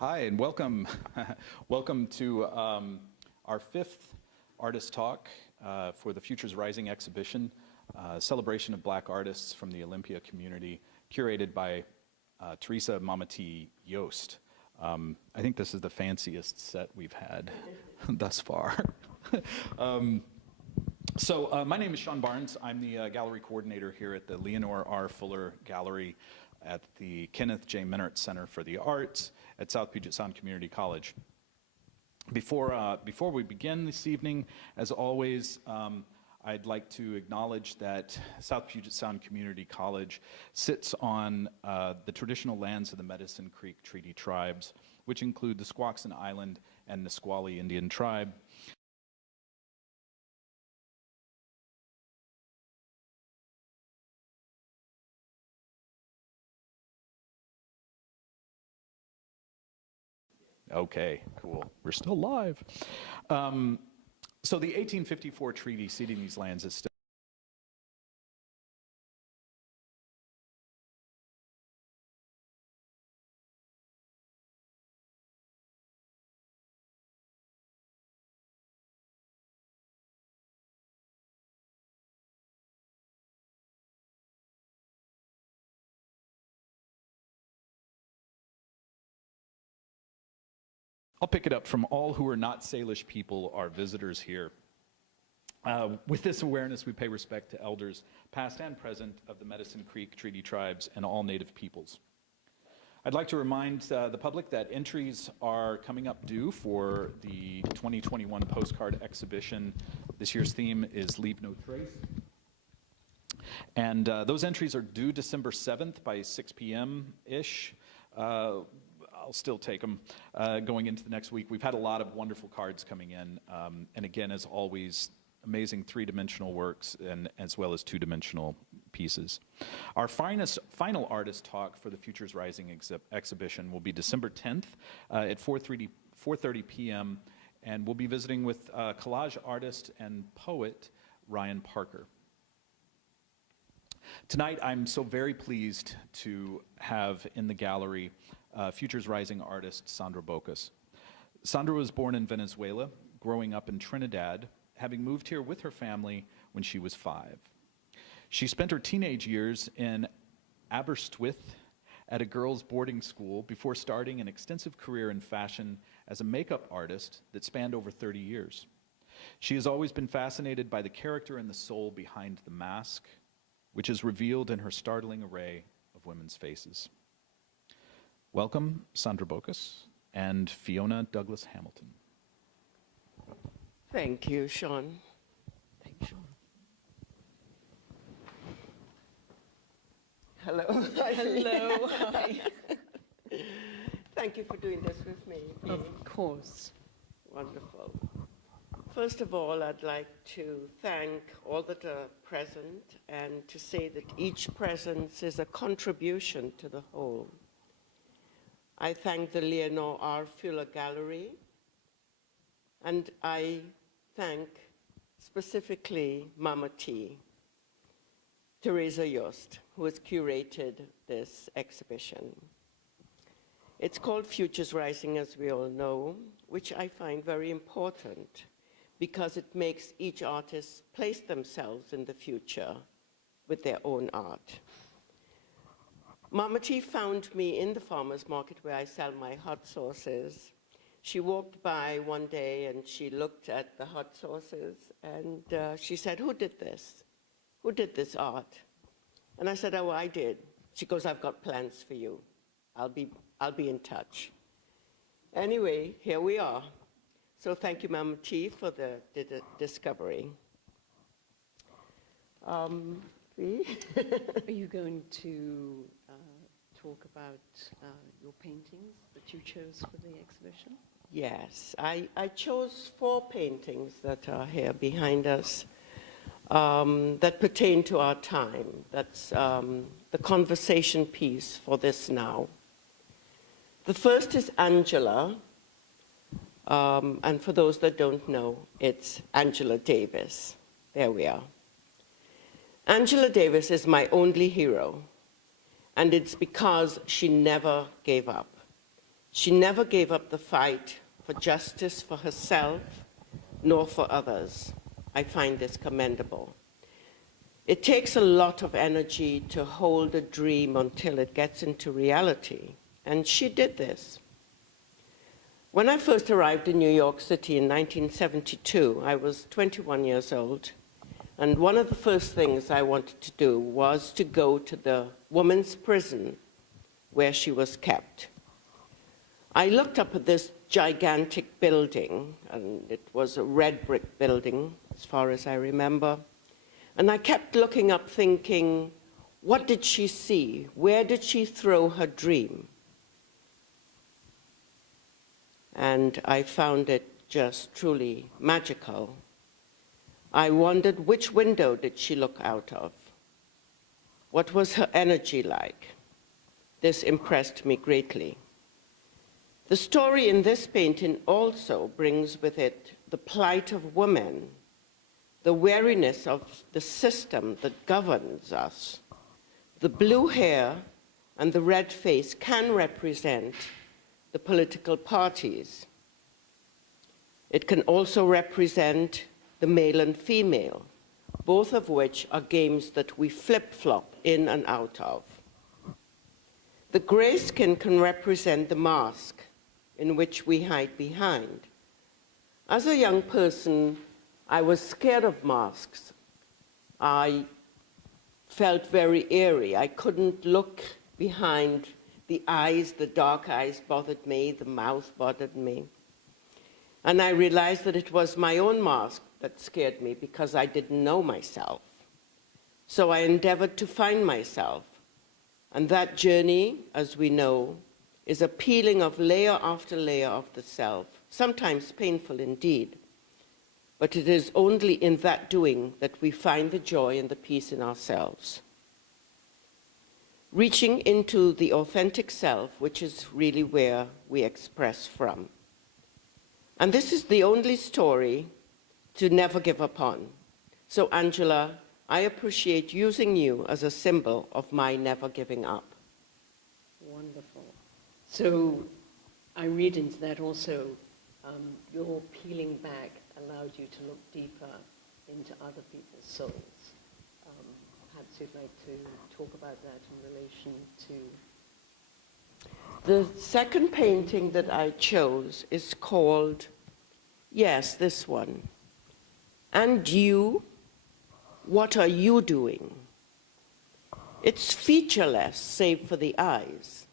Hi, and welcome. Welcome to our fifth artist talk for the Futures Rising exhibition, celebration of Black artists from the Olympia community, curated by Teresa Mama T. Yost. I think this is the fanciest set we've had thus far. My name is Sean Barnes. I'm the gallery coordinator here at the Leonor R. Fuller Gallery at the Kenneth J. Minert Center for the Arts at South Puget Sound Community College. Before we begin this evening, as always, I'd like to acknowledge that South Puget Sound Community College sits on the traditional lands of the Medicine Creek Treaty Tribes, which include the Squaxin Island and Nisqually Indian Tribe. Okay, cool. We're still live. So the 1854 treaty ceding these lands is still I'll pick it up from all who are not Salish people are visitors here. With this awareness, we pay respect to elders, past and present, of the Medicine Creek Treaty Tribes and all Native peoples. I'd like to remind the public that entries are coming up due for the 2021 postcard exhibition. This year's theme is Leave No Trace. And those entries are due December 7th by 6 p.m.-ish. I'll still take them going into the next week. We've had a lot of wonderful cards coming in, and again, as always, amazing three-dimensional works and as well as two-dimensional pieces. Our final artist talk for the Futures Rising exhibition will be December 10th at 4:30 p.m., and we'll be visiting with collage artist and poet Ryan Parker. Tonight, I'm so very pleased to have in the gallery Futures Rising artist Sandra Bocas. Sandra was born in Venezuela, growing up in Trinidad, having moved here with her family when she was 5. She spent her teenage years in Aberystwyth at a girls' boarding school before starting an extensive career in fashion as a makeup artist that spanned over 30 years. She has always been fascinated by the character and the soul behind the mask, which is revealed in her startling array of women's faces. Welcome, Sandra Bocas and Fiona Douglas Hamilton. Thank you, Sean. Thanks, Sean. Hello. Hello. Hi. Thank you for doing this with me. Of course. Wonderful. First of all, I'd like to thank all that are present and to say that each presence is a contribution to the whole. I thank the Leonor R. Fuller Gallery, and I thank specifically Mama T, Teresa Yost, who has curated this exhibition. It's called Futures Rising, as we all know, which I find very important because it makes each artist place themselves in the future with their own art. Mama T found me in the farmer's market where I sell my hot sauces. She walked by one day and she looked at the hot sauces and she said, "Who did this? Who did this art?" And I said, "Oh, I did." She goes, "I've got plans for you. I'll be in touch." Anyway, here we are. So thank you, Mama T, for the discovery. Are you going to talk about your paintings that you chose for the exhibition? Yes, I chose 4 paintings that are here behind us that pertain to our time. That's the conversation piece for this now. The first is Angela, and for those that don't know, it's Angela Davis. There we are. Angela Davis is my only hero, and it's because she never gave up. She never gave up the fight for justice for herself nor for others. I find this commendable. It takes a lot of energy to hold a dream until it gets into reality, and she did this. When I first arrived in New York City in 1972, I was 21 years old, and one of the first things I wanted to do was to go to the women's prison where she was kept. I looked up at this gigantic building, and it was a red brick building, as far as I remember. And I kept looking up thinking, what did she see? Where did she throw her dream? And I found it just truly magical. I wondered, which window did she look out of? What was her energy like? This impressed me greatly. The story in this painting also brings with it the plight of women, the weariness of the system that governs us. The blue hair and the red face can represent the political parties. It can also represent the male and female, both of which are games that we flip-flop in and out of. The gray skin can represent the mask in which we hide behind. As a young person, I was scared of masks. I felt very eerie. I couldn't look behind the eyes. The dark eyes bothered me, the mouth bothered me. And I realized that it was my own mask that scared me because I didn't know myself. So I endeavored to find myself. And that journey, as we know, is a peeling of layer after layer of the self, sometimes painful indeed. But it is only in that doing that we find the joy and the peace in ourselves. Reaching into the authentic self, which is really where we express from. And this is the only story to never give up on. So Angela, I appreciate using you as a symbol of my never giving up. Wonderful. So I read into that also, your peeling back allowed you to look deeper into other people's souls. Perhaps you'd like to talk about that in relation to... The second painting that I chose is called, yes, this one. And you, what are you doing? It's featureless, save for the eyes.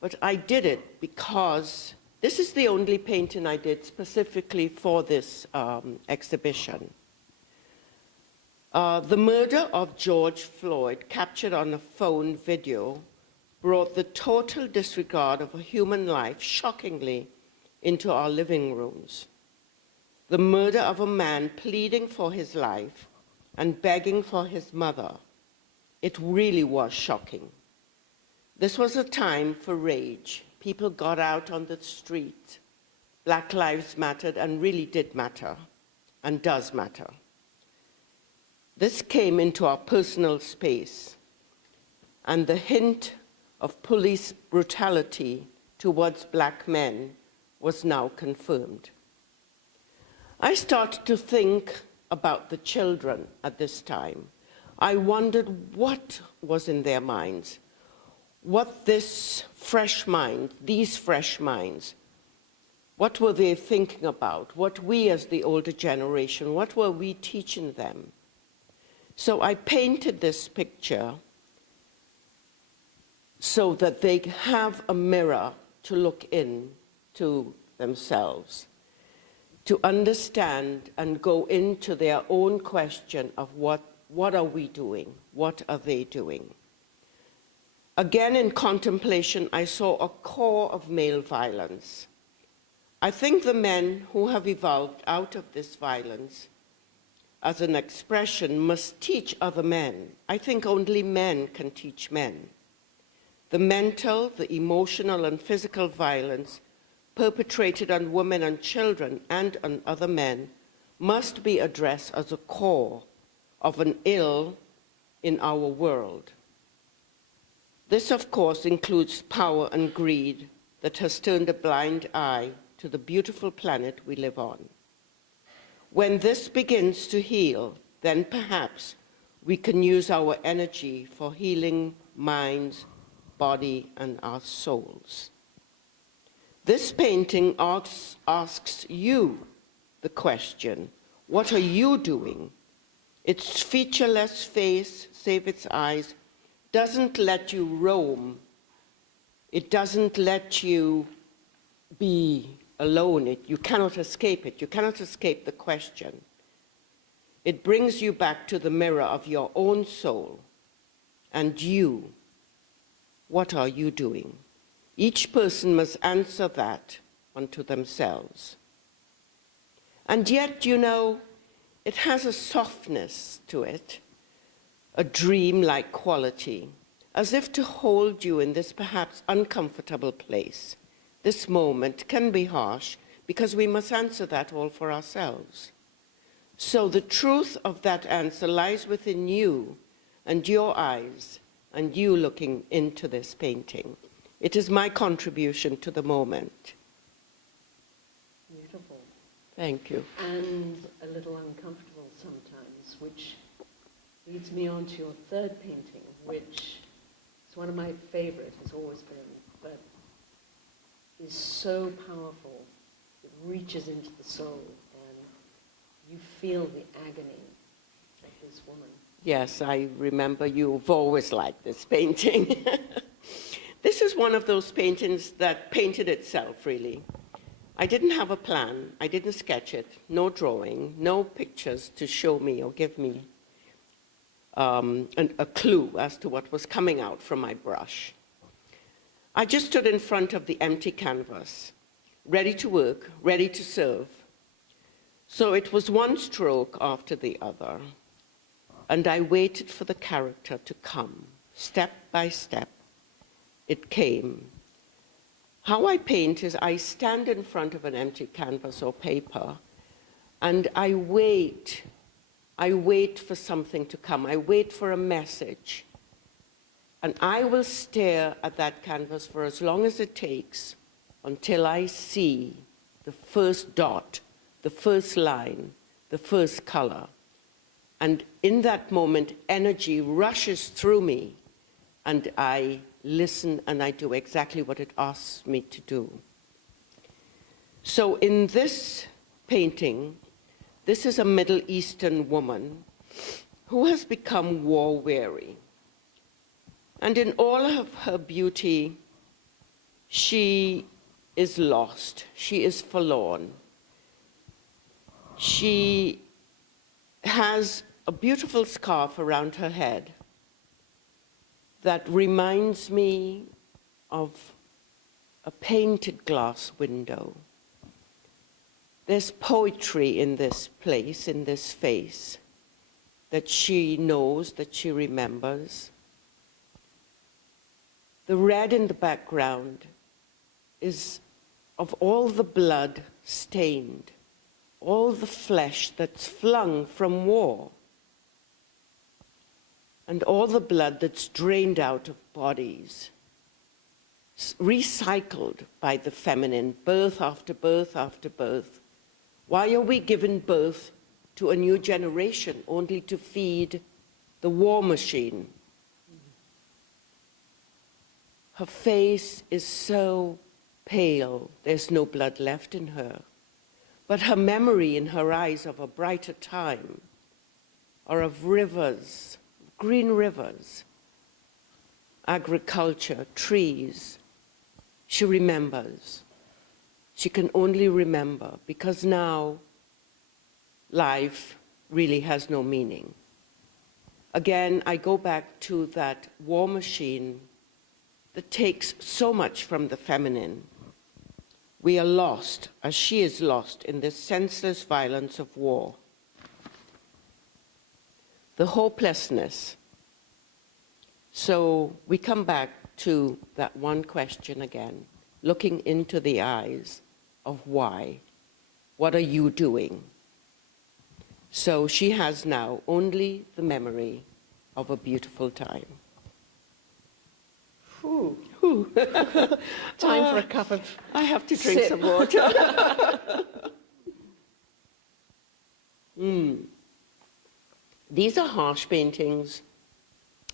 But I did it because this is the only painting I did specifically for this exhibition. The murder of George Floyd, captured on a phone video, brought the total disregard of a human life shockingly into our living rooms. The murder of a man pleading for his life and begging for his mother. It really was shocking. This was a time for rage. People got out on the street. Black lives mattered and really did matter and does matter. This came into our personal space, and the hint of police brutality towards black men was now confirmed. I started to think about the children at this time. I wondered what was in their minds, what these fresh minds, what were they thinking about? What we as the older generation, what were we teaching them? So I painted this picture so that they have a mirror to look in to themselves, to understand and go into their own question of what are we doing? What are they doing? Again, in contemplation, I saw a core of male violence. I think the men who have evolved out of this violence as an expression must teach other men. I think only men can teach men. The mental, the emotional, and physical violence perpetrated on women and children and on other men must be addressed as a core of an ill in our world. This, of course, includes power and greed, that has turned a blind eye to the beautiful planet we live on. When this begins to heal, then perhaps we can use our energy for healing minds, body, and our souls. This painting asks you the question, what are you doing? Its featureless face, save its eyes, doesn't let you roam. It doesn't let you be alone. You cannot escape it. You cannot escape the question. It brings you back to the mirror of your own soul. And you, what are you doing? Each person must answer that unto themselves. And yet, you know, it has a softness to it, a dream-like quality, as if to hold you in this perhaps uncomfortable place. This moment can be harsh because we must answer that all for ourselves. So the truth of that answer lies within you and your eyes and you looking into this painting. It is my contribution to the moment. Beautiful. Thank you. And a little uncomfortable sometimes, which leads me on to your third painting, which is one of my favorite, has always been, but is so powerful. It reaches into the soul, and you feel the agony of this woman. Yes, I remember you've always liked this painting. This is one of those paintings that painted itself, really. I didn't have a plan. I didn't sketch it. No drawing, no pictures to show me or give me a clue as to what was coming out from my brush. I just stood in front of the empty canvas, ready to work, ready to serve. So it was one stroke after the other, and I waited for the character to come, step by step. It came. How I paint is I stand in front of an empty canvas or paper, and I wait. I wait for something to come. I wait for a message. And I will stare at that canvas for as long as it takes until I see the first dot, the first line, the first color. And in that moment, energy rushes through me, and I listen and I do exactly what it asks me to do. So in this painting, this is a Middle Eastern woman who has become war-weary. And in all of her beauty, she is lost. She is forlorn. She has a beautiful scarf around her head that reminds me of a painted glass window. There's poetry in this place, in this face, that she knows, that she remembers. The red in the background is of all the blood stained, all the flesh that's flung from war, and all the blood that's drained out of bodies, recycled by the feminine, birth after birth after birth. Why are we giving birth to a new generation only to feed the war machine? Her face is so pale, there's no blood left in her. But her memory in her eyes of a brighter time, or of rivers, green rivers, agriculture, trees, she remembers. She can only remember because now life really has no meaning. Again, I go back to that war machine that takes so much from the feminine. We are lost, as she is lost, in this senseless violence of war. The hopelessness. So we come back to that one question again, looking into the eyes of why. What are you doing? So she has now only the memory of a beautiful time. Ooh. Whew. Time for a cup of I have to drink sip. some water. These are harsh paintings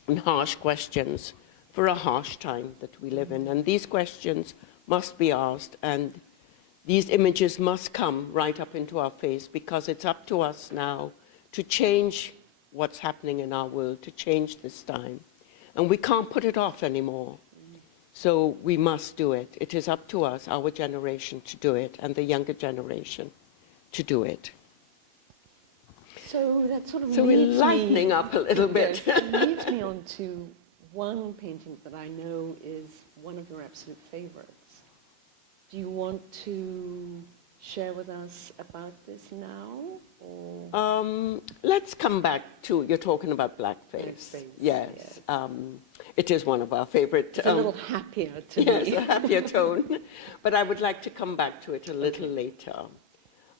and harsh questions for a harsh time that we live in. And these questions must be asked, and these images must come right up into our face, because it's up to us now to change what's happening in our world, to change this time. And we can't put it off anymore. So we must do it. It is up to us, our generation, to do it, and the younger generation to do it. So that sort of So we're leads lightening me, up a little bit. Yes, it leads me on to one painting that I know is one of your absolute favorites. Do you want to share with us about this now? Or? Let's come back to, you're talking about blackface. Blackface, Yes. yes. It is one of our favorite. It's a little happier to Yes, me. a happier tone. But I would like to come back to it a little later.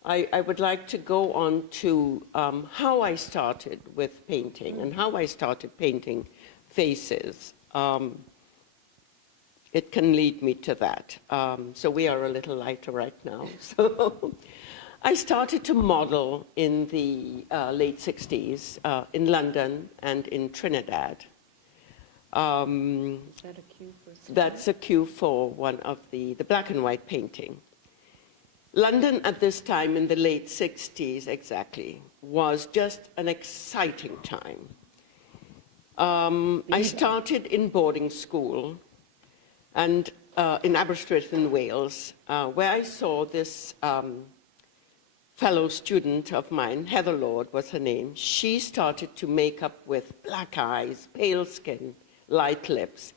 I would like to go on to how I started with painting and how I started painting faces. It can lead me to that. So we are a little lighter right now. So I started to model in the late 60s in London and in Trinidad. Is that a cue for a That's a cue for one of the black and white painting. London at this time, in the late 60s exactly, was just an exciting time. I started in boarding school and in Aberystwyth in Wales, where I saw this fellow student of mine, Heather Lord was her name. She started to make up with black eyes, pale skin, light lips,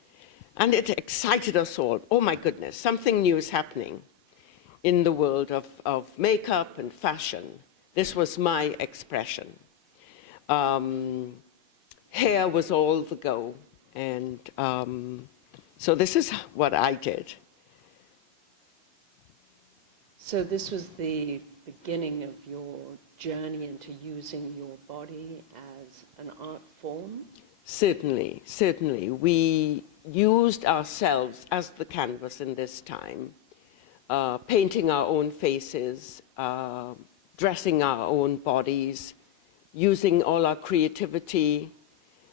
and it excited us all. Oh my goodness, something new is happening in the world of makeup and fashion. This was my expression. Hair was all the go, and so this is what I did. So this was the beginning of your journey into using your body as an art form? Certainly, certainly. We used ourselves as the canvas in this time, painting our own faces, dressing our own bodies, using all our creativity.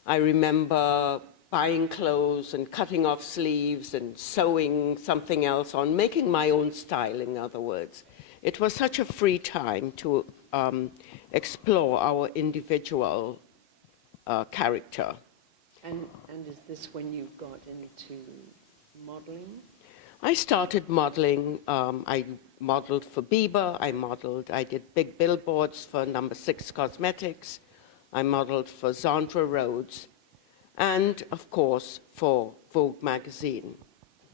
I remember buying clothes and cutting off sleeves and sewing something else on, making my own style, in other words. It was such a free time to explore our individual character. And is this when you got into modeling? I started modeling. I modeled for Bieber. I did big billboards for No. 6 Cosmetics. I modeled for Sandra Rhodes, and of course for Vogue magazine.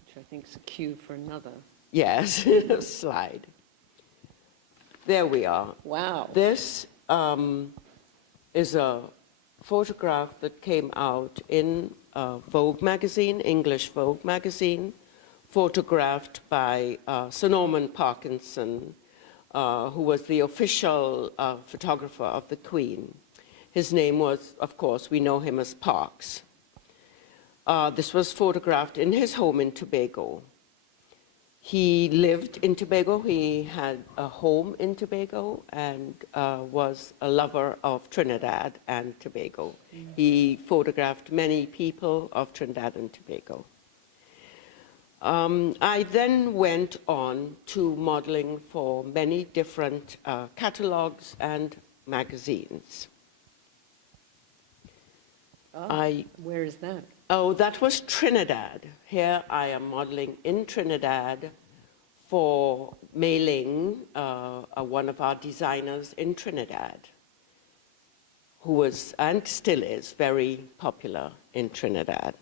Which I think is a cue for another. Yes, slide. There we are. Wow. This is a photograph that came out in Vogue magazine, English Vogue magazine, photographed by Sir Norman Parkinson, who was the official photographer of the Queen. His name was, of course, we know him as Parks. This was photographed in his home in Tobago. He lived in Tobago. He had a home in Tobago and was a lover of Trinidad and Tobago. He photographed many people of Trinidad and Tobago. I then went on to modeling for many different catalogs and magazines. Where is that? Oh, that was Trinidad. Here I am modeling in Trinidad for mailing one of our designers in Trinidad, who was, and still is, very popular in Trinidad.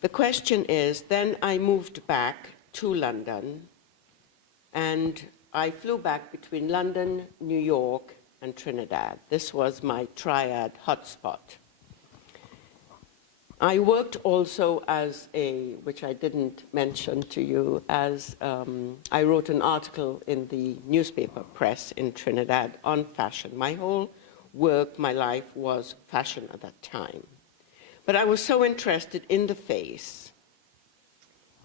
The question is, then I moved back to London, and I flew back between London, New York, and Trinidad. This was my triad hotspot. I worked also as which I didn't mention to you, as I wrote an article in the newspaper press in Trinidad on fashion. My whole work, my life was fashion at that time. But I was so interested in the face.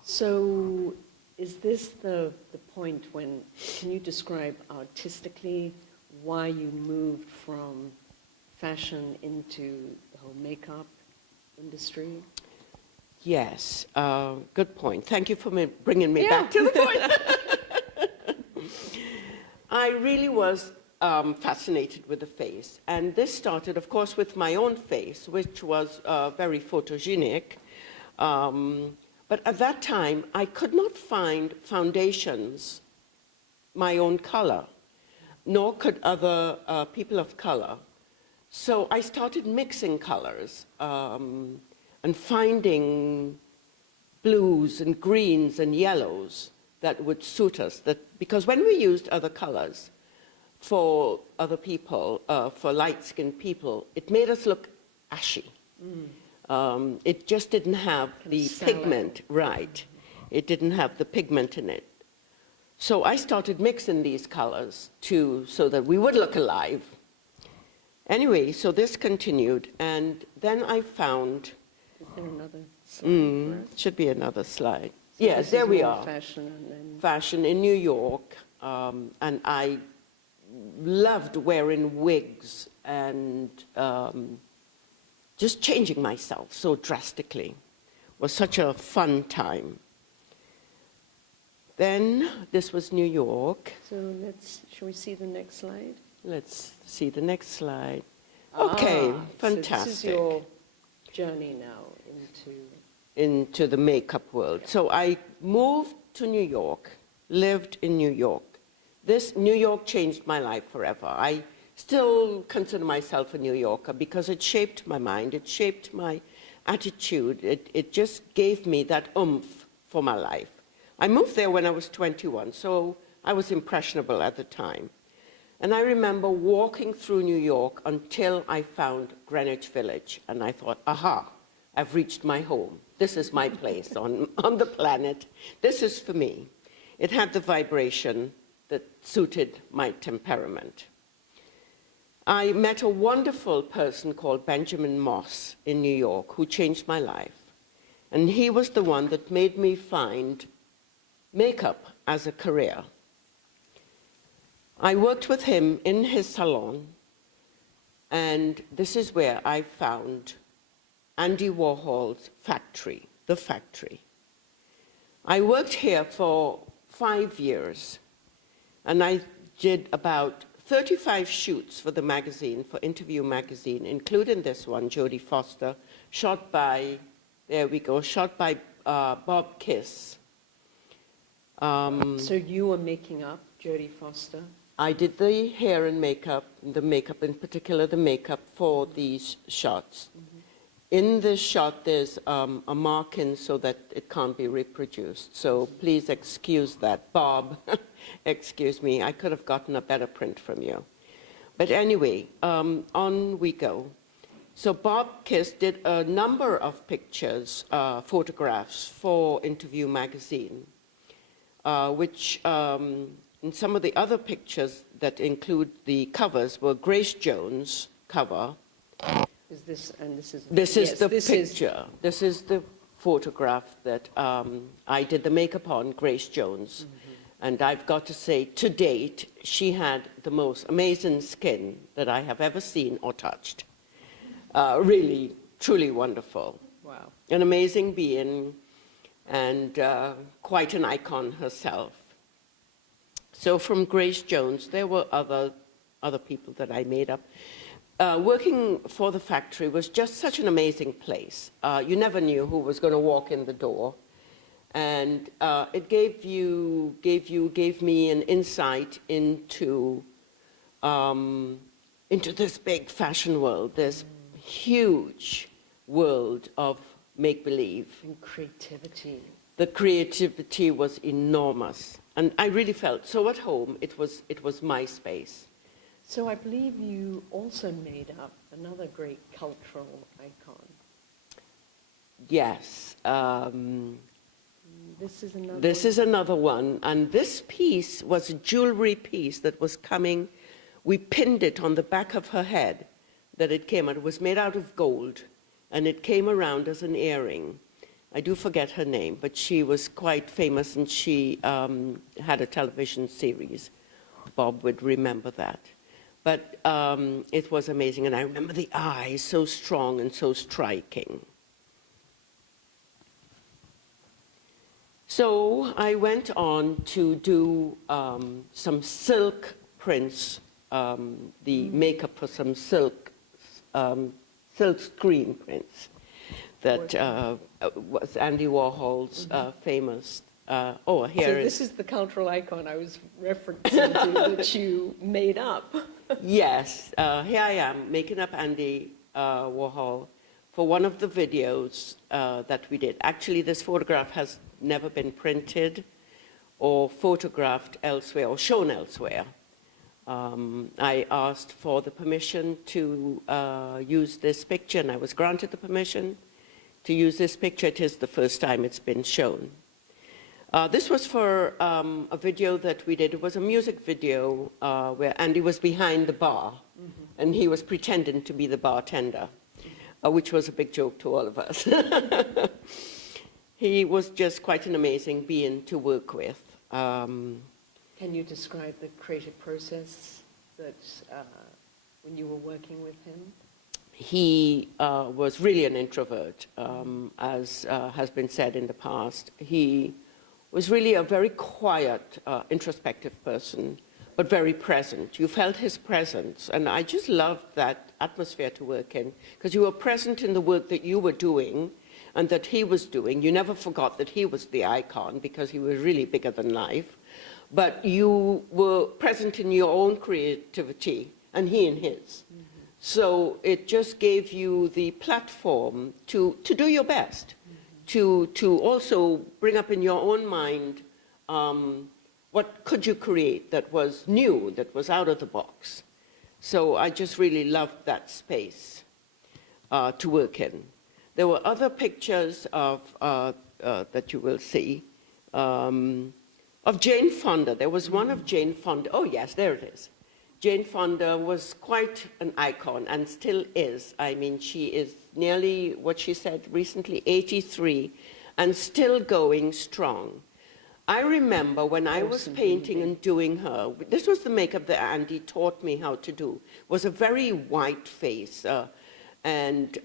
So is this the point when, can you describe artistically why you moved from fashion into the whole makeup industry? Yes, good point. Thank you for bringing me back to the point. I really was fascinated with the face. And this started, of course, with my own face, which was very photogenic. But at that time, I could not find foundations my own color, nor could other people of color. So I started mixing colors and finding blues and greens and yellows that would suit us. Because when we used other colors for other people, for light-skinned people, it made us look ashy. It just didn't have the pigment, right. It didn't have the pigment in it. So I started mixing these colors so that we would look alive. Anyway, so this continued, and then I found... Is there another slide for us? Should be another slide. So Yes, there we are. Fashion and then... Fashion in New York, and I loved wearing wigs and just changing myself so drastically. It was such a fun time. Then this was New York. So shall we see the next slide? Let's see the next slide. Okay, fantastic. So this is your journey now into the makeup world. So I moved to New York, lived in New York. New York changed my life forever. I still consider myself a New Yorker because it shaped my mind, it shaped my attitude, it just gave me that oomph for my life. I moved there when I was 21, so I was impressionable at the time. And I remember walking through New York until I found Greenwich Village, and I thought, aha, I've reached my home. This is my place on the planet. This is for me. It had the vibration that suited my temperament. I met a wonderful person called Benjamin Moss in New York who changed my life. And he was the one that made me find makeup as a career. I worked with him in his salon, and this is where I found Andy Warhol's factory, the factory. I worked here for 5 years, and I did about 35 shoots for the magazine, for Interview magazine, including this one, Jodie Foster, shot by, there we go, shot by Bob Kiss. So you were making up Jodie Foster? I did the hair and makeup, the makeup in particular, the makeup for these shots. Mm-hmm. In this shot, there's a marking so that it can't be reproduced. So please excuse that. Bob, excuse me, I could have gotten a better print from you. But anyway, on we go. So Bob Kiss did a number of pictures, photographs for Interview magazine, which in some of the other pictures that include the covers were Grace Jones' cover. Is this, and this is... This is the picture. This is the photograph that I did the makeup on, Grace Jones. Mm-hmm. And I've got to say, to date, she had the most amazing skin that I have ever seen or touched. Really, truly wonderful. Wow. An amazing being and quite an icon herself. So from Grace Jones, there were other people that I made up. Working for the factory was just such an amazing place. You never knew who was going to walk in the door. And it gave me an insight into this big fashion world, this huge world of make-believe. And creativity. The creativity was enormous. And I really felt so at home. It was my space. So I believe you also made up another great cultural icon. Yes. This is another one. And this piece was a jewelry piece that was coming. We pinned it on the back of her head that it came out. It was made out of gold. and it came around as an earring. I do forget her name, but she was quite famous, and she had a television series. Bob would remember that. But it was amazing, and I remember the eyes, so strong and so striking. So I went on to do some silk prints, the makeup for some silk screen prints that was Andy Warhol's famous. Here So this is the cultural icon I was referencing to that you made up. Yes, here I am making up Andy Warhol for one of the videos that we did. Actually, this photograph has never been printed or photographed elsewhere or shown elsewhere. I asked for the permission to use this picture, and I was granted the permission to use this picture. It is the first time it's been shown. This was for a video that we did. It was a music video where Andy was behind the bar, and he was pretending to be the bartender, which was a big joke to all of us. He was just quite an amazing being to work with. Can you describe the creative process that when you were working with him? He was really an introvert, as has been said in the past. He was really a very quiet, introspective person, but very present. You felt his presence, and I just loved that atmosphere to work in, because you were present in the work that you were doing and that he was doing. You never forgot that he was the icon, because he was really bigger than life, but you were present in your own creativity, and he in his. So it just gave you the platform to do your best, to also bring up in your own mind what could you create that was new, that was out of the box. So I just really loved that space to work in. There were other pictures of that you will see of Jane Fonda. There was one of Jane Fonda. Oh yes, there it is. Jane Fonda was quite an icon and still is. I mean, she is nearly, what she said recently, 83, and still going strong. I remember when I was painting and doing her, this was the makeup that Andy taught me how to do, was a very white face and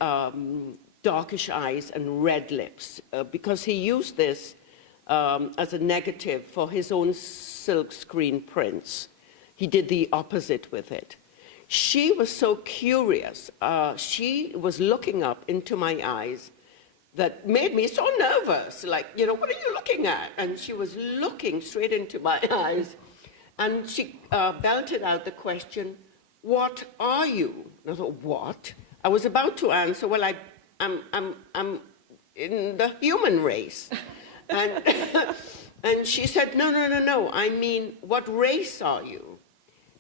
darkish eyes and red lips, because he used this as a negative for his own silk screen prints. He did the opposite with it. She was so curious. She was looking up into my eyes that made me so nervous. Like, you know, what are you looking at? And she was looking straight into my eyes. And she belted out the question, "What are you?" And I thought, what? I was about to answer, well, I'm in the human race. And, and she said, no, I mean, what race are you?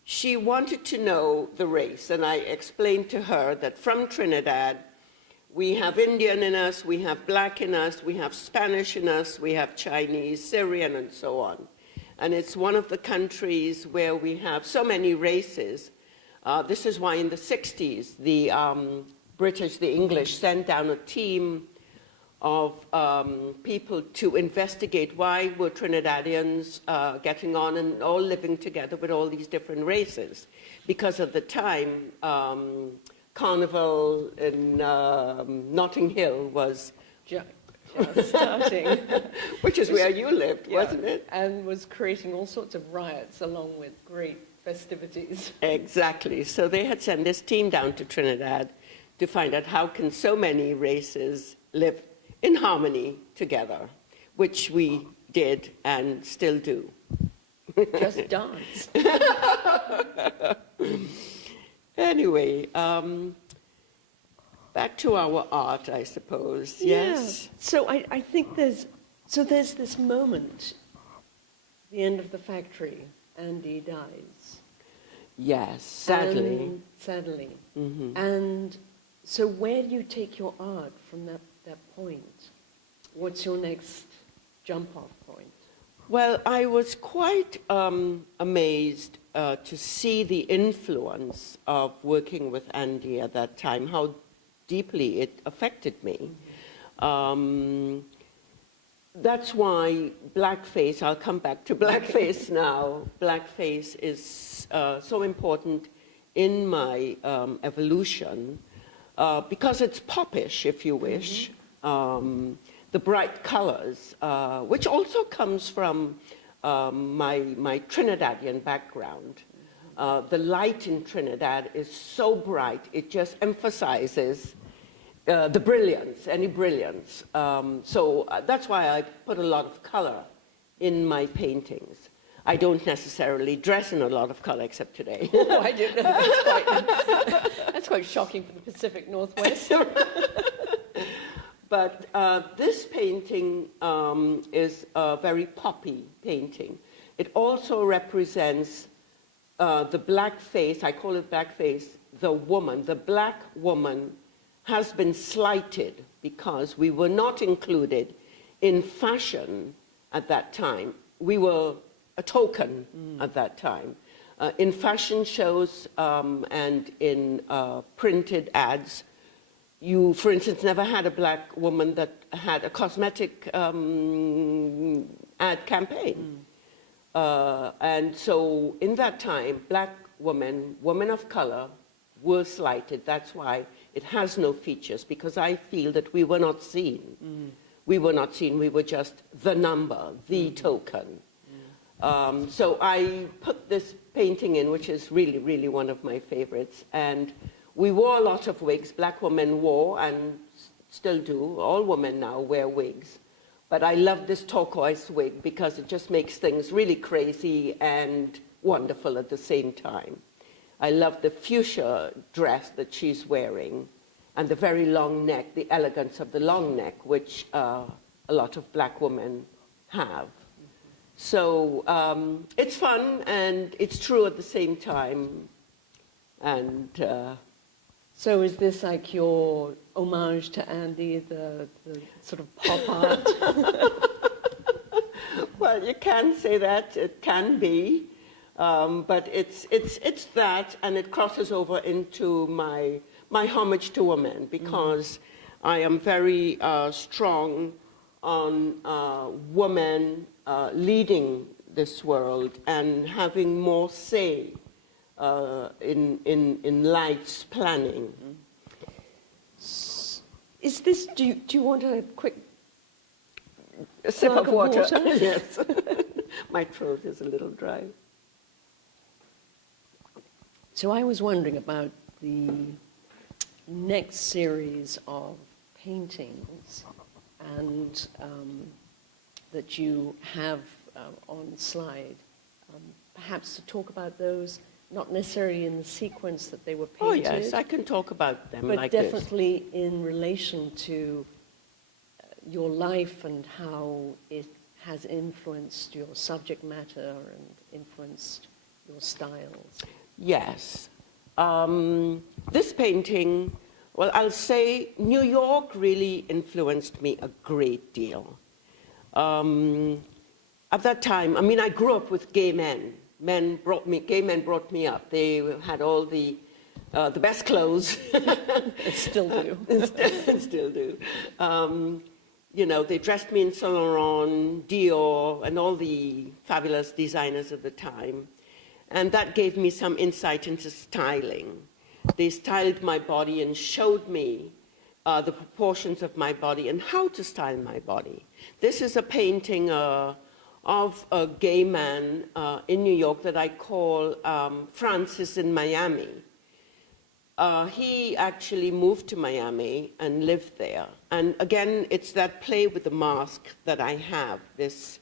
She wanted to know the race, and I explained to her that from Trinidad, we have Indian in us, we have black in us, we have Spanish in us, we have Chinese, Syrian, and so on. And it's one of the countries where we have so many races. This is why in the 60s, the British, the English, sent down a team of people to investigate why were Trinidadians getting on and all living together with all these different races. Because at the time, Carnival in Notting Hill was Just starting. which is where you lived, wasn't it? And was creating all sorts of riots along with great festivities. Exactly. So they had sent this team down to Trinidad to find out how can so many races live in harmony together, which we did and still do. Just dance. Anyway, back to our art, I suppose. Yes. Yeah. So I think there's this moment, the end of the factory, Andy dies. Yes, sadly. Sadly. Mm-hmm. And so where do you take your art from that point? What's your next jump-off point? Well, I was quite amazed to see the influence of working with Andy at that time, how deeply it affected me. That's why blackface, I'll come back to blackface now, blackface is so important in my evolution because it's popish, if you wish. The bright colors, which also comes from my Trinidadian background. The light in Trinidad is so bright, it just emphasizes the brilliance, any brilliance. So that's why I put a lot of color in my paintings. I don't necessarily dress in a lot of color except today. Oh, I didn't know. That's quite shocking for the Pacific Northwest. But this painting is a very poppy painting. It also represents the black face, I call it black face, the woman. The black woman has been slighted because we were not included in fashion at that time. We were a token at that time. In fashion shows and in printed ads, you, for instance, never had a black woman that had a cosmetic ad campaign. And so in that time, black women, women of color, were slighted. That's why it has no features, because I feel that we were not seen. We were not seen, we were just the number, the token. So I put this painting in, which is really, really one of my favorites. And we wore a lot of wigs. Black women wore, and still do. All women now wear wigs. But I love this turquoise wig because it just makes things really crazy and wonderful at the same time. I love the fuchsia dress that she's wearing and the very long neck, the elegance of the long neck, which a lot of black women have. So it's fun and it's true at the same time. And so is this like your homage to Andy, the sort of pop art? Well, you can say that. It can be. But it's that, and it crosses over into my homage to women, because I am very strong on women leading this world and having more say in life's planning. Is this? Do you want a quick sip of water? water? Yes. My throat is a little dry. So I was wondering about the next series of paintings and that you have on slide. Perhaps to talk about those, not necessarily in the sequence that they were painted. Oh yes, I can talk about them but like definitely in relation to your life and how it has influenced your subject matter and influenced your styles. Yes. This painting, well, I'll say New York really influenced me a great deal. At that time, I mean, I grew up with gay men. Gay men brought me up. They had all the best clothes. Still do. Still do. You know, they dressed me in Saint Laurent, Dior, and all the fabulous designers of the time. And that gave me some insight into styling. They styled my body and showed me the proportions of my body and how to style my body. This is a painting of a gay man in New York that I call Francis in Miami. He actually moved to Miami and lived there. And again, it's that play with the mask that I have, this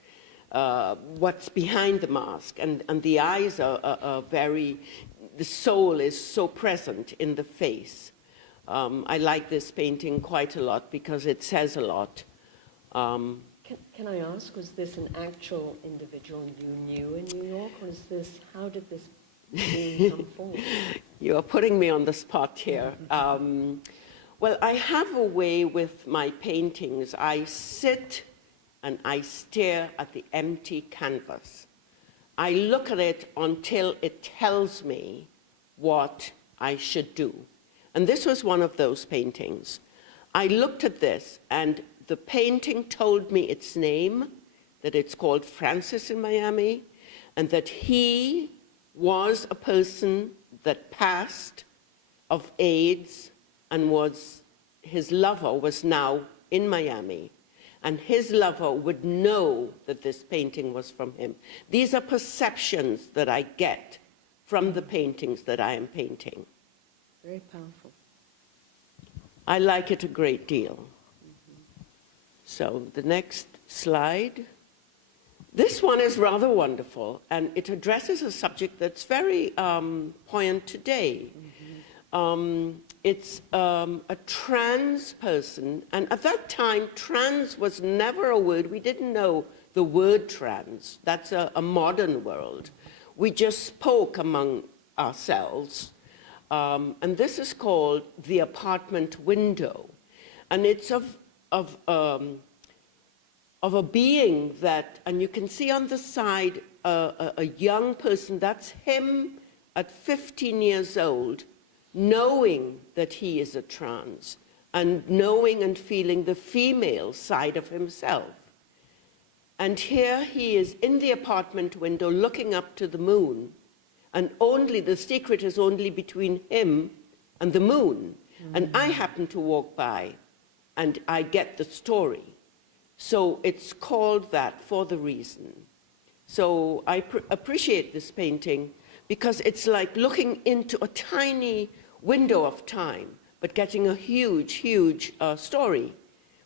what's behind the mask. And the eyes are very, the soul is so present in the face. I like this painting quite a lot because it says a lot. Can I ask, was this an actual individual you knew in New York, or is this, how did this dream come forward? You are putting me on the spot here. Well, I have a way with my paintings. I sit and I stare at the empty canvas. I look at it until it tells me what I should do. And this was one of those paintings. I looked at this, and the painting told me its name, that it's called Francis in Miami, and that he was a person that passed of AIDS and his lover was now in Miami. And his lover would know that this painting was from him. These are perceptions that I get from the paintings that I am painting. Very powerful. I like it a great deal. So the next slide. This one is rather wonderful, and it addresses a subject that's very poignant today. It's a trans person, and at that time, trans was never a word. We didn't know the word trans. That's a modern world. We just spoke among ourselves. And this is called The Apartment Window. And it's of a being that, and you can see on the side a young person, that's him at 15 years old, knowing that he is a trans, and knowing and feeling the female side of himself. And here he is in the apartment window looking up to the moon, and only the secret is only between him and the moon. And I happen to walk by, and I get the story. So it's called that for the reason. So I appreciate this painting because it's like looking into a tiny window of time, but getting a huge, huge story,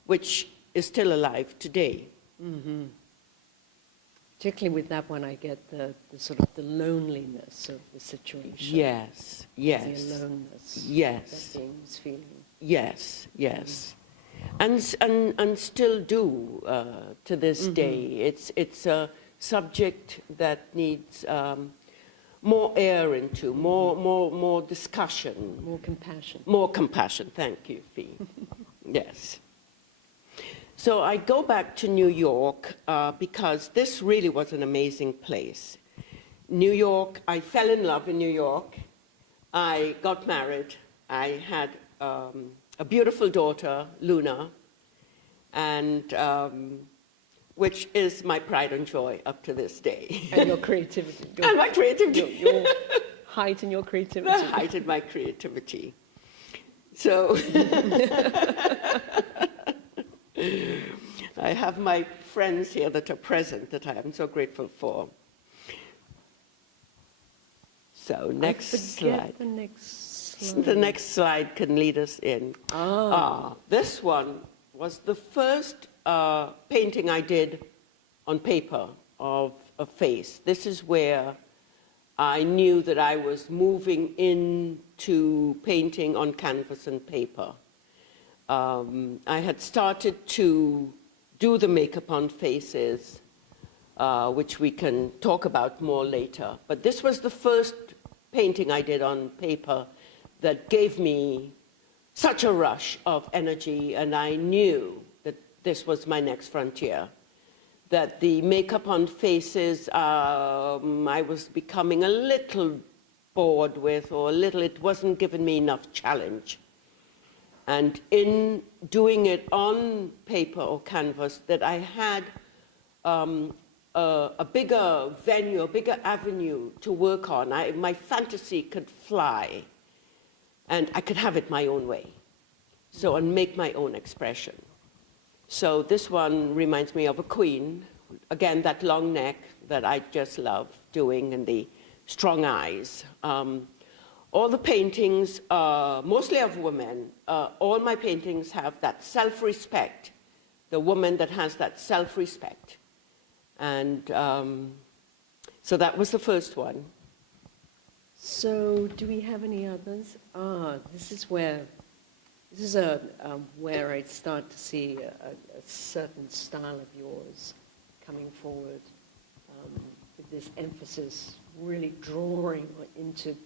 which is still alive today. Mm-hmm. Particularly with that one, I get the sort of the loneliness of the situation. Yes, yes. The aloneness yes. that James feeling. Yes, yes. And still do to this day. It's a subject that needs more air into, more discussion. More compassion. More compassion, thank you, Fee. Yes. So I go back to New York because this really was an amazing place. New York, I fell in love in New York. I got married. I had a beautiful daughter, Luna, and which is my pride and joy up to this day. And your creativity. And my creativity. Your height in your creativity. The height in my creativity. So I have my friends here that are present that I am so grateful for. So next slide. The next slide. The next slide can lead us in. This one was the first painting I did on paper of a face. This is where I knew that I was moving into painting on canvas and paper. I had started to do the makeup on faces, which we can talk about more later. But this was the first painting I did on paper that gave me such a rush of energy, and I knew that this was my next frontier. That the makeup on faces, I was becoming a little bored with, or it wasn't giving me enough challenge. And in doing it on paper or canvas, that I had a bigger venue, a bigger avenue to work on. My fantasy could fly, and I could have it my own way. So, and make my own expression. So this one reminds me of a queen. Again, that long neck that I just love doing, and the strong eyes. All the paintings, mostly of women, all my paintings have that self-respect, the woman that has that self-respect. And so that was the first one. So do we have any others? This is where I start to see a certain style of yours coming forward, with this emphasis really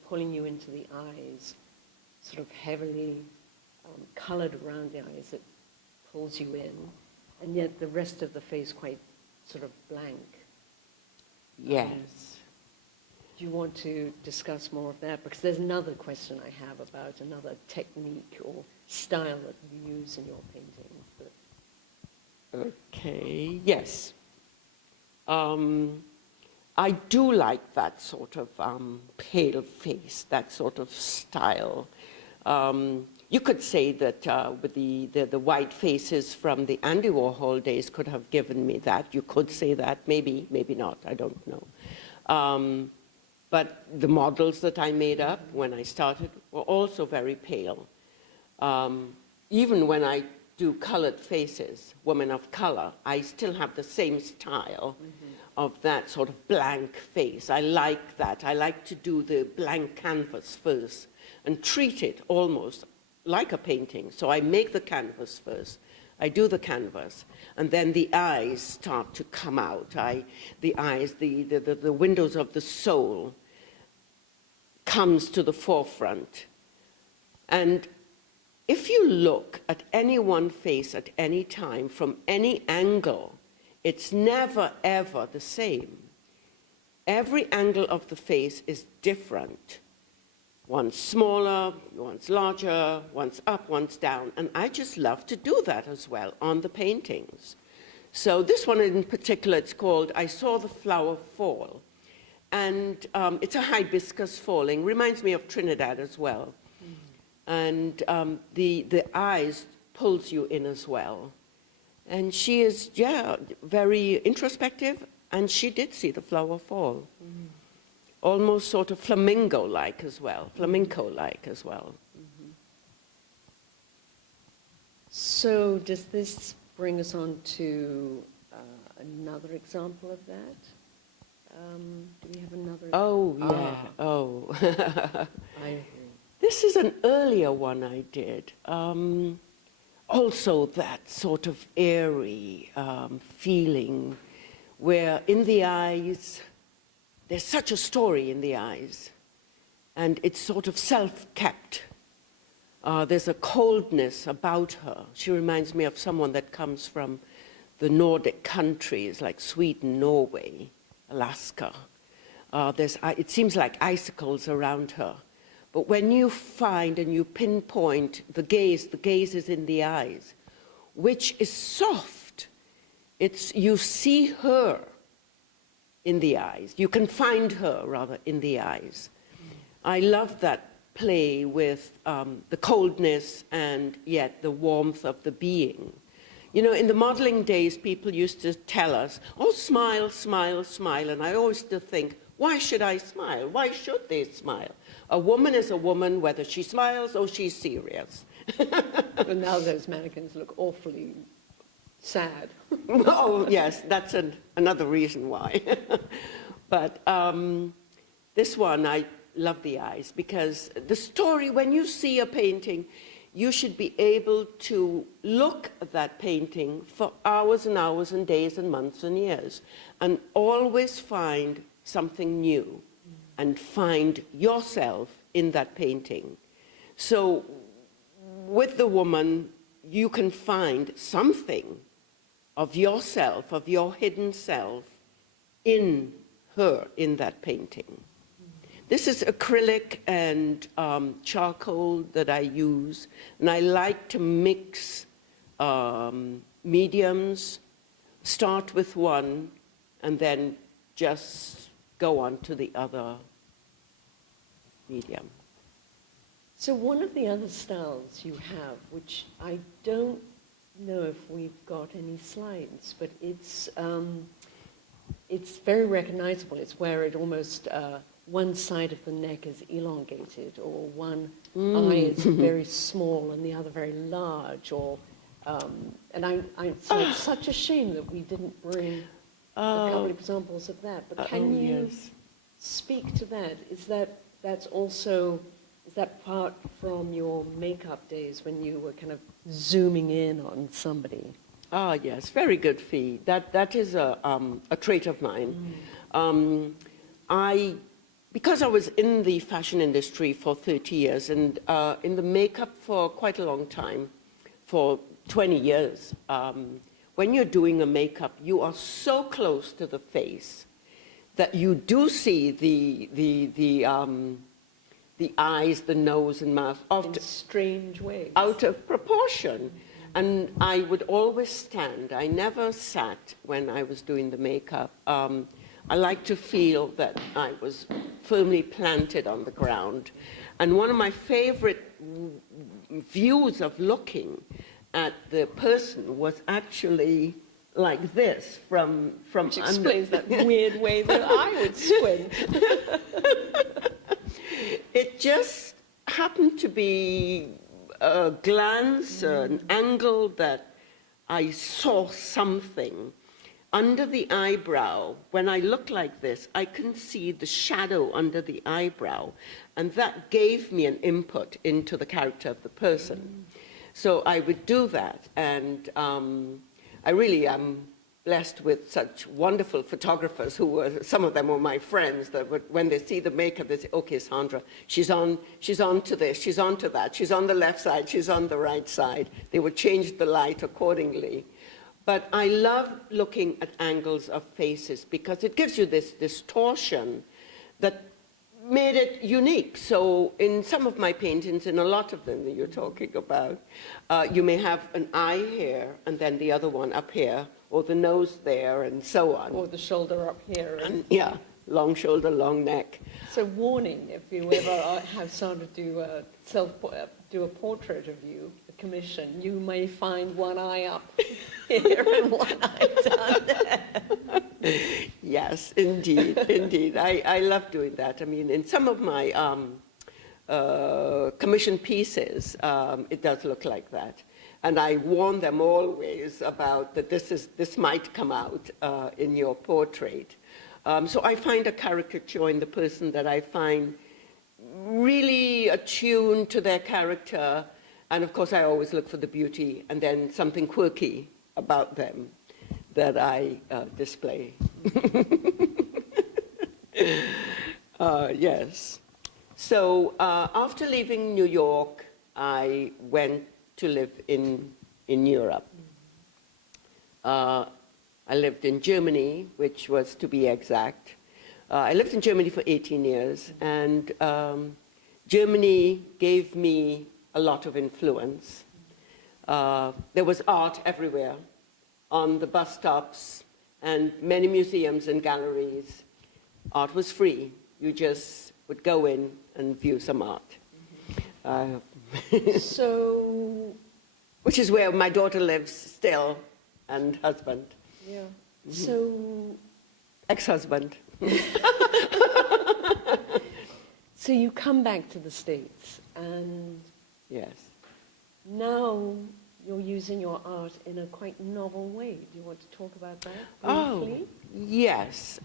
pulling you into the eyes, sort of heavily colored around the eyes that pulls you in, and yet the rest of the face quite sort of blank. Yes. Do you want to discuss more of that? Because there's another question I have about another technique or style that you use in your paintings. But... Okay, yes. I do like that sort of pale face, that sort of style. You could say that with the white faces from the Andy Warhol days could have given me that. You could say that, maybe, maybe not, I don't know. But the models that I made up when I started were also very pale. Even when I do colored faces, women of color, I still have the same style of that sort of blank face. I like that. I like to do the blank canvas first and treat it almost like a painting. So I make the canvas first. I do the canvas, and then the eyes start to come out. The eyes, the windows of the soul comes to the forefront. And if you look at any one face at any time, from any angle, it's never, ever the same. Every angle of the face is different. One's smaller, one's larger, one's up, one's down. And I just love to do that as well on the paintings. So this one in particular, it's called I Saw the Flower Fall. And it's a hibiscus falling, reminds me of Trinidad as well. And the eyes pulls you in as well. And she is, yeah, very introspective, and she did see the flower fall. Almost sort of flamenco-like as well, flamenco-like as well. So does this bring us on to another example of that? Do we have another? Oh, yeah, oh. I agree. This is an earlier one I did. Also that sort of airy feeling where in the eyes, there's such a story in the eyes, and it's sort of self-kept. There's a coldness about her. She reminds me of someone that comes from the Nordic countries like Sweden, Norway, Alaska. It seems like icicles around her. But when you find and you pinpoint the gaze is in the eyes, which is soft. You see her in the eyes. You can find her, rather, in the eyes. I love that play with the coldness and yet the warmth of the being. You know, in the modeling days, people used to tell us, oh, smile, smile, smile. And I always used to think, why should I smile? Why should they smile? A woman is a woman, whether she smiles or she's serious. But now those mannequins look awfully sad. Oh, yes, that's another reason why. But this one, I love the eyes, because the story, when you see a painting, you should be able to look at that painting for hours and hours and days and months and years, and always find something new and find yourself in that painting. So with the woman, you can find something of yourself, of your hidden self, in her, in that painting. This is acrylic and charcoal that I use, and I like to mix mediums, start with one, and then just go on to the other medium. So one of the other styles you have, which I don't know if we've got any slides, but it's very recognizable. It's where it almost, one side of the neck is elongated, or one eye is very small and the other very large, or, and it's like such a shame that we didn't bring a couple of examples of that. But can you speak to that? Is that part from your makeup days when you were kind of zooming in on somebody? Ah, yes, very good, Fee. That is a trait of mine. Because I was in the fashion industry for 30 years and in the makeup for quite a long time, for 20 years, when you're doing a makeup, you are so close to the face that you do see the eyes, the nose and mouth In strange ways. out of proportion. And I would always stand. I never sat when I was doing the makeup. I like to feel that I was firmly planted on the ground. And one of my favorite views of looking at the person was actually like this from Which under. explains that weird way that I would squint. It just happened to be a glance, an angle that I saw something. Under the eyebrow, when I look like this, I can see the shadow under the eyebrow, and that gave me an input into the character of the person. So I would do that, and I really am blessed with such wonderful photographers who were, some of them were my friends, that would, when they see the makeup, they say, okay, Sandra, she's on to this, she's on to that, she's on the left side, she's on the right side. They would change the light accordingly. But I love looking at angles of faces because it gives you this distortion that made it unique. So in some of my paintings, in a lot of them that you're talking about, you may have an eye here and then the other one up here, or the nose there, and so on. Or the shoulder up here. And, yeah, long shoulder, long neck. So warning, if you ever have Sandra do a portrait of you, a commission, you may find one eye up here and one eye down there. Yes, indeed, indeed. I love doing that. I mean, in some of my commissioned pieces, it does look like that. And I warn them always about that this might come out in your portrait. So I find a caricature in the person that I find really attuned to their character. And of course, I always look for the beauty and then something quirky about them that I display. Yes. So after leaving New York, I went to live in Europe. I lived in Germany, which was, to be exact, I lived in Germany for 18 years, and Germany gave me a lot of influence. There was art everywhere, on the bus stops, and many museums and galleries. Art was free. You just would go in and view some art. So, Which is where my daughter lives still, and husband. yeah. So, Ex-husband. so you come back to the States, and Yes. now you're using your art in a quite novel way. Do you want to talk about that briefly? Yes.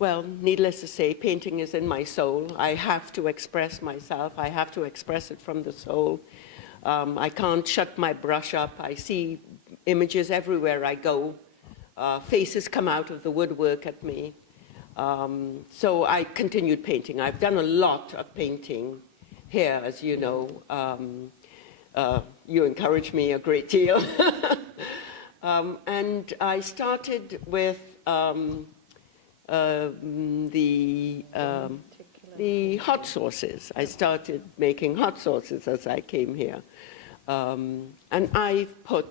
Well, needless to say, painting is in my soul. I have to express myself. I have to express it from the soul. I can't shut my brush up. I see images everywhere I go. Faces come out of the woodwork at me. So I continued painting. I've done a lot of painting here, as you know. You encourage me a great deal. And I started with the hot sauces. I started making hot sauces as I came here. And I put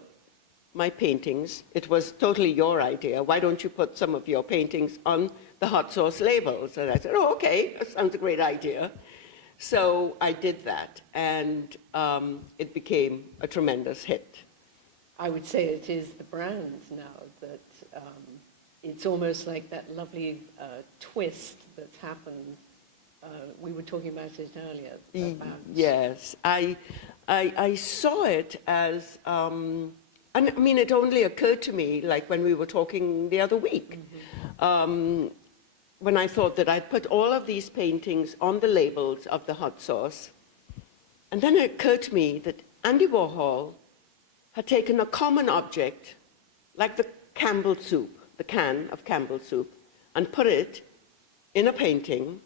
my paintings, it was totally your idea, why don't you put some of your paintings on the hot sauce labels? And I said, oh, okay, that sounds a great idea. So I did that, and it became a tremendous hit. I would say it is the brands now that it's almost like that lovely twist that's happened. We were talking about it earlier. About Yes, I saw it as, and I mean, it only occurred to me like when we were talking the other week, when I thought that I'd put all of these paintings on the labels of the hot sauce, and then it occurred to me that Andy Warhol had taken a common object, like the Campbell soup, the can of Campbell soup, and put it in a painting,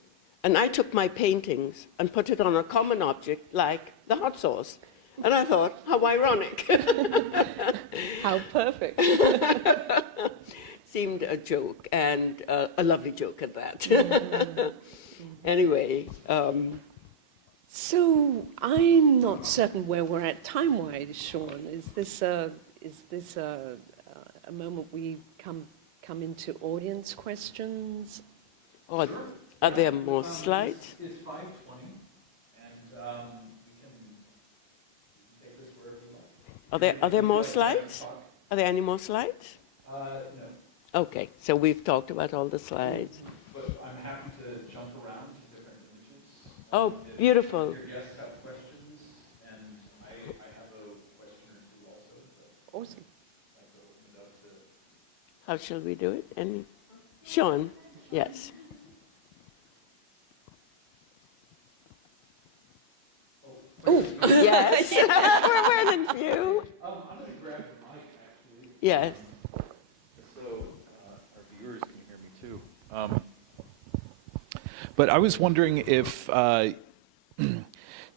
and I took my paintings and put it on a common object like the hot sauce. And I thought, how ironic. How perfect. seemed a joke, and a lovely joke at that. Anyway, So I'm not certain where we're at time-wise, Sean. Is this a moment we come into audience questions? are there more slides? It's 5:20, and we can take this wherever you like. Are there more slides? Are there any more slides? No, Okay, so we've talked about all the slides. but I'm happy to jump around to different images. Oh, beautiful. If your guests have questions, and I have a question or two also, but Awesome. I'd like to open it up to... How shall we do it? And Sean, yes. Oh, Yes. We're well in view. I'm going to grab the mic, actually, Yes. so our viewers can hear me too. But I was wondering if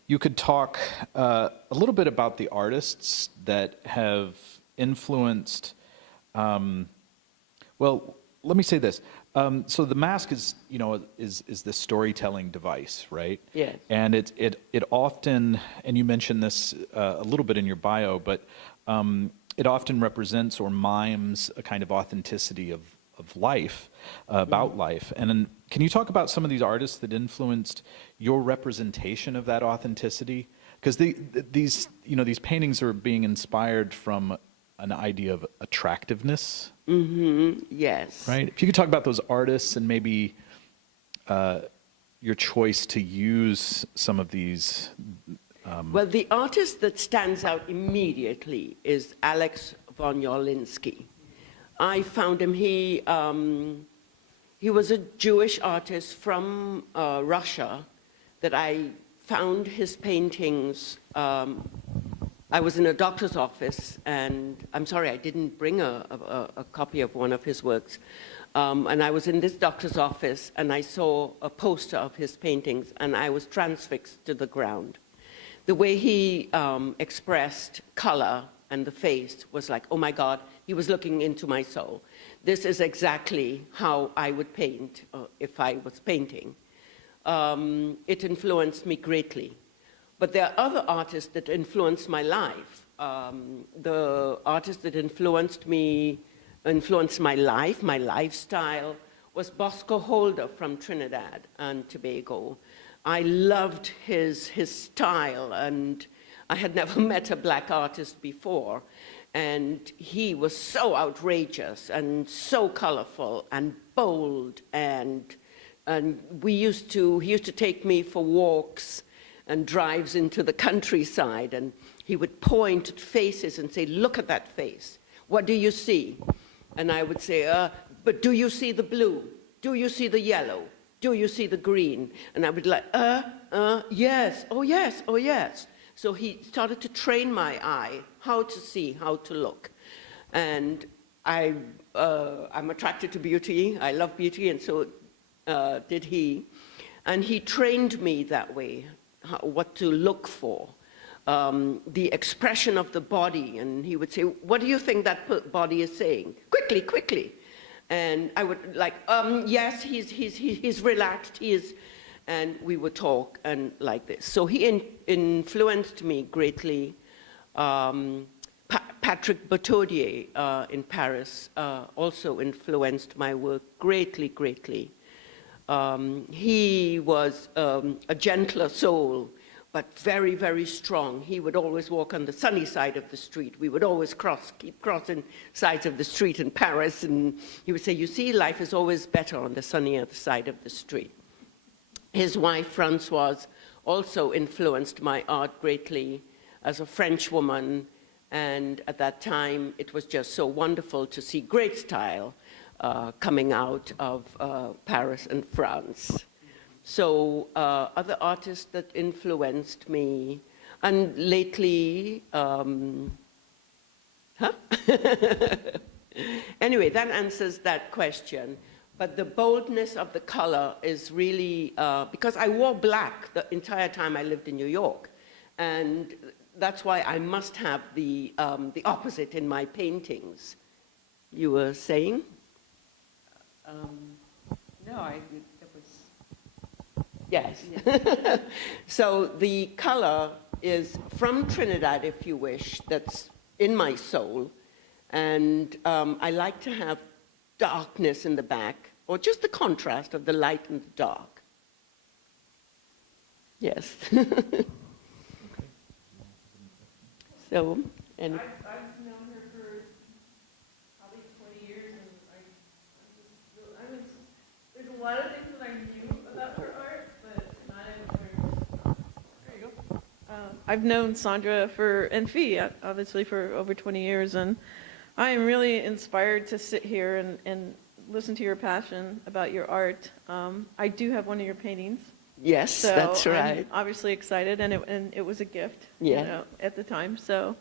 you could talk a little bit about the artists that have influenced, well, let me say this. So the mask is, is this storytelling device, right? Yes. And it often, and you mentioned this a little bit in your bio, but it often represents or mimes a kind of authenticity of life, about life. And then, can you talk about some of these artists that influenced your representation of that authenticity? Because these paintings are being inspired from an idea of attractiveness. Yes. Right? If you could talk about those artists and maybe your choice to use some of these. Well, the artist that stands out immediately is Alex von Jorlinski. I found him, he was a Jewish artist from Russia that I found his paintings. I was in a doctor's office, and I'm sorry, I didn't bring a copy of one of his works. And I was in this doctor's office, and I saw a poster of his paintings, and I was transfixed to the ground. The way he expressed color and the face was like, oh my God, he was looking into my soul. This is exactly how I would paint if I was painting. It influenced me greatly. But there are other artists that influenced my life. The artist that influenced my life, my lifestyle, was Bosco Holder from Trinidad and Tobago. I loved his style, and I had never met a black artist before. And he was so outrageous and so colorful and bold, and he used to take me for walks and drives into the countryside, and he would point at faces and say, look at that face. What do you see? And I would say, but do you see the blue? Do you see the yellow? Do you see the green? And I would like, yes, oh yes, oh yes. So he started to train my eye, how to see, how to look. And I'm attracted to beauty. I love beauty, and so did he. And he trained me that way, what to look for, the expression of the body. And he would say, what do you think that body is saying? Quickly, quickly. And I would like, yes, he's relaxed, he is, and we would talk and like this. So he influenced me greatly. Patrick Bertaudier in Paris also influenced my work greatly, greatly. He was a gentler soul, but very, very strong. He would always walk on the sunny side of the street. We would always keep crossing sides of the street in Paris, and he would say, you see, life is always better on the sunnier side of the street. His wife, Françoise, also influenced my art greatly as a French woman, and at that time, it was just so wonderful to see great style coming out of Paris and France. So other artists that influenced me, and lately, Anyway, that answers that question. But the boldness of the color is really, because I wore black the entire time I lived in New York. And that's why I must have the opposite in my paintings. You were saying? No, that was... Yes. Yeah. So the color is from Trinidad, if you wish, that's in my soul. And I like to have darkness in the back, or just the contrast of the light and the dark. Yes. So, and I've known her for probably 20 years, and there's a lot of things that I knew about her art, but not everywhere. There you go. I've known Sandra and Fee, obviously, for over 20 years, and I am really inspired to sit here and listen to your passion about your art. I do have one of your paintings. yes, So that's right. I'm obviously excited, and it was a gift, Yeah. at the time. So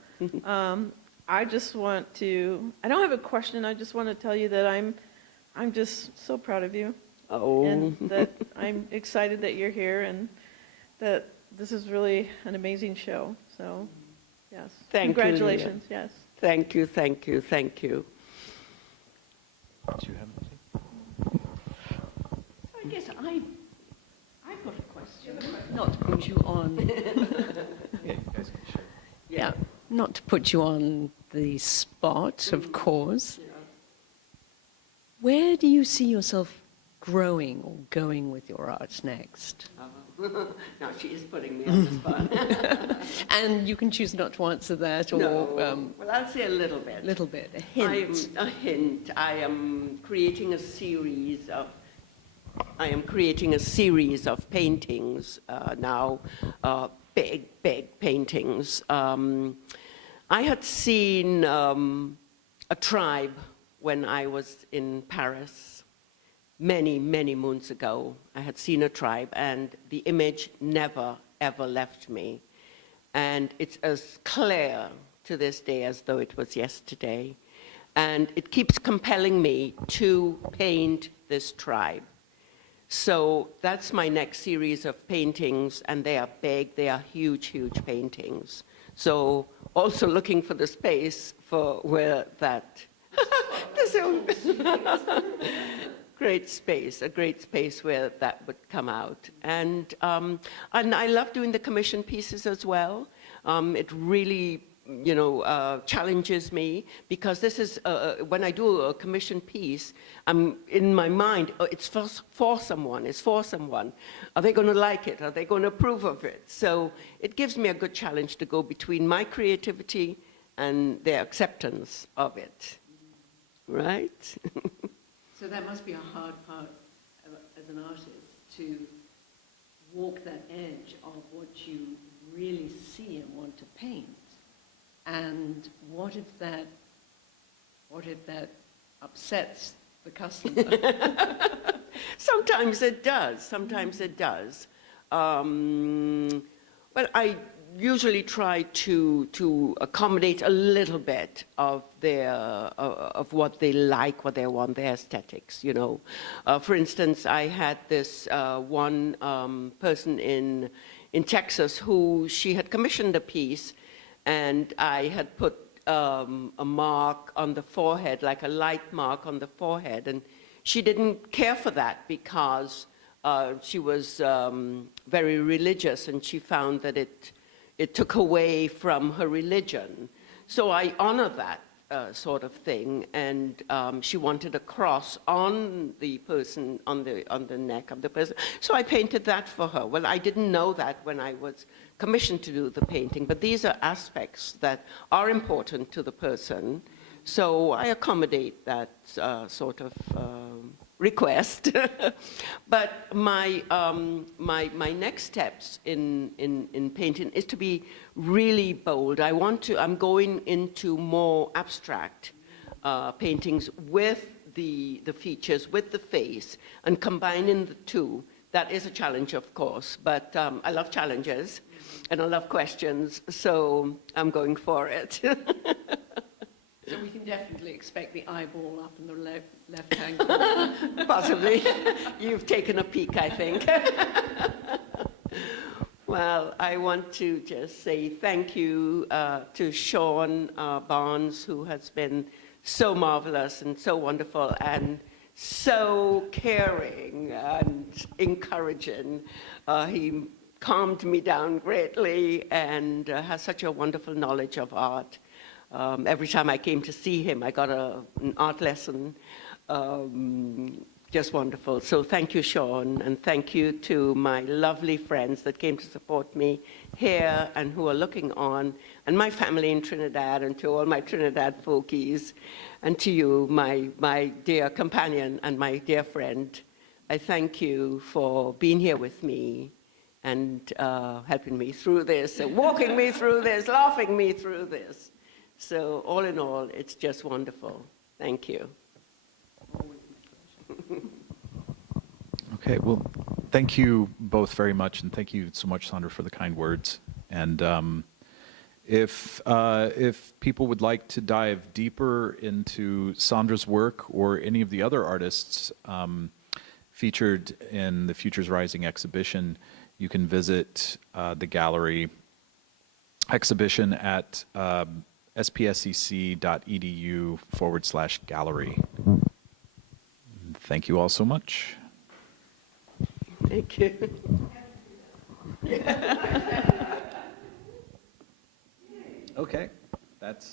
I just want to, I don't have a question. I just want to tell you that I'm just so proud of you, Oh, and that I'm excited that you're here, and that this is really an amazing show. So, yes. Thank you, Leah. Congratulations, yes. thank you, thank you, thank you. Do you have anything? I guess I've got a question, not to put you on... Yeah, you guys can share. Yeah, not to put you on the spot, of course. Where do you see yourself growing or going with your art next? Now she is putting me on the spot. And you can choose not to answer that, or No, well, I'll say a little bit. little bit, a hint. A hint. I am creating a series of paintings now, big paintings. I had seen a tribe when I was in Paris many moons ago. I had seen a tribe, and the image never, ever left me. And it's as clear to this day as though it was yesterday. And it keeps compelling me to paint this tribe. So that's my next series of paintings, and they are big, they are huge paintings. So also looking for the space for where that, a great space where that would come out. And I love doing the commission pieces as well. It really, challenges me, because this is, when I do a commission piece, I'm in my mind, it's for someone, it's for someone. Are they going to like it? Are they going to approve of it? So it gives me a good challenge to go between my creativity and their acceptance of it, right? So that must be a hard part as an artist, to walk that edge of what you really see and want to paint. And what if that upsets the customer? Sometimes it does. Well, I usually try to accommodate a little bit of of what they like, what they want, their aesthetics, For instance, I had this one person in Texas who she had commissioned a piece, and I had put a mark on the forehead, like a light mark on the forehead, and she didn't care for that because she was very religious, and she found that it took away from her religion. So I honor that sort of thing, and she wanted a cross on the person, on the neck of the person. So I painted that for her. Well, I didn't know that when I was commissioned to do the painting, but these are aspects that are important to the person. So I accommodate that sort of request. But my next steps in painting is to be really bold. I'm going into more abstract paintings with the features, with the face, and combining the two. That is a challenge, of course, but I love challenges and I love questions, so I'm going for it. So we can definitely expect the eyeball up in the left-hand corner. Possibly. You've taken a peek, I think. Well, I want to just say thank you to Sean Barnes, who has been so marvelous and so wonderful, and so caring and encouraging. He calmed me down greatly and has such a wonderful knowledge of art. Every time I came to see him, I got an art lesson. Just wonderful. So thank you, Sean, and thank you to my lovely friends that came to support me here and who are looking on, and my family in Trinidad, and to all my Trinidad folkies, and to you, my dear companion and my dear friend. I thank you for being here with me and helping me through this, and walking me through this, laughing me through this. So all in all, it's just wonderful. Thank you. Okay, well, thank you both very much, and thank you so much, Sandra, for the kind words. And if people would like to dive deeper into Sandra's work or any of the other artists featured in the Futures Rising exhibition, you can visit the gallery exhibition at spscc.edu/gallery. Thank you all so much. Thank you. Okay, that's